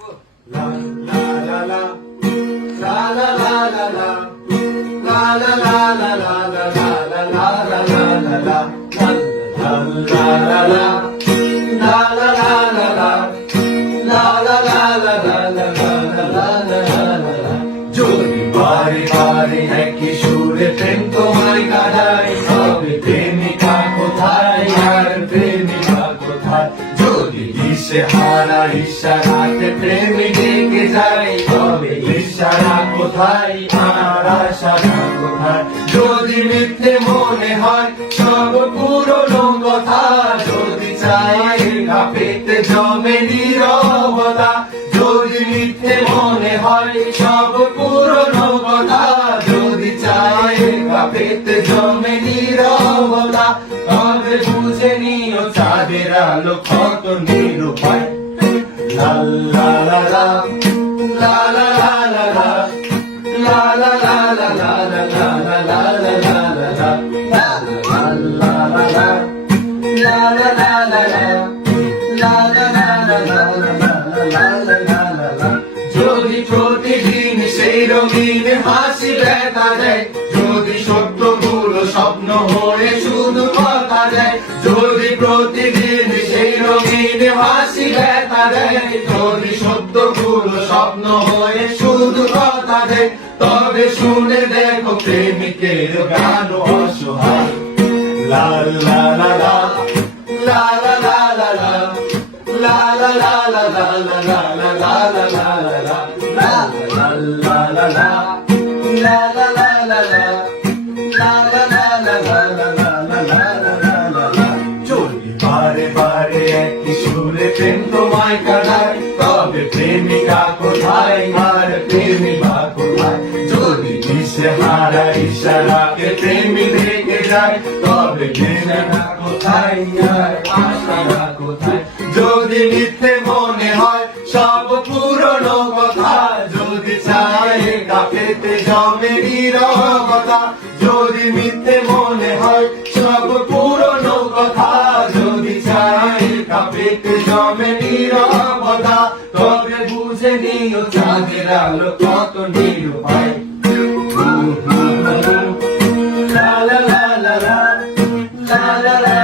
La la la la, la la la la la, la la la la la la la la la la la la la, la la la la, la la la la la, la la la la la la la la la la. যদি বারে বারে একই সুরে প্রেম তোমায় কাঁদায়, তবে প্রেমিকা কোথায় আর প্রেমিকা কোথায়? যদি দিশেহারা ইশারাতে প্রেমী ডেকে যায়, তবে ইশারা কোথায় আর আশারা কোথায়? যদি মিথ্যে মনে হয় সব পুরনো কথা, যদি চায় কাঁপেতে জমে নীরবতা, যদি মিথ্যে মনে হয় সব পুরনো কথা, যদি চায় কাঁপেতে জমে নীরবতা, তবে বুঝে নিও চাঁদের আলো কত নিরুপায়। লা লা লা লা, লা লা লা লা লা, লা লা লা লা লা লা লা লা লা লা লা লা লা, লা লা লা লা লা, লা লা লা লা লা, লা লা লা লা লা লা লা লা লা লা। যদি প্রতিদিন সেই রঙিন হাসি দেখা দেয়, যদি সত্যগুলো স্বপ্ন হয়ে শুধু কথা দেয়, যদি প্রতিদিন সেই রঙিন হাসি দেখা দেয়, যদি সত্যগুলো স্বপ্ন হয়ে শুধু কথা দেয়, তবে শুনে দেখো প্রেমিকের গান অসহায়। লা লা লা লা, লা লা লা লা লা, লা লা লা লা লা লা লা লা লা লা লা লা লা, লা লা লা লা লা, লা লা লা লা লা, লা লা লা লা লা লা লা লা লা লা লা। যদি বারে বারে একই সুরে প্রেম তোমায় কাঁদায়, তবে প্রেমিকা কোথায় আর প্রেমিকা কোথায়? যদি দিশেহারা ইশারাকে প্রেমী রেখে যায়, তবে ঘৃণা কোথায় আর আশারা কোথায়? যদি মিথ্যে মনে হয় সব পুরনো কথা, যদি চায় কাঁপেতে জমে নীরবতা, যদি মিথ্যে মনে হয় সব পুরনো কথা, যদি চায় কাঁপেতে জমে নীরবতা, তবে বুঝে নিও চাঁদের আলো কত নিরুপায়। La la la la la, la la la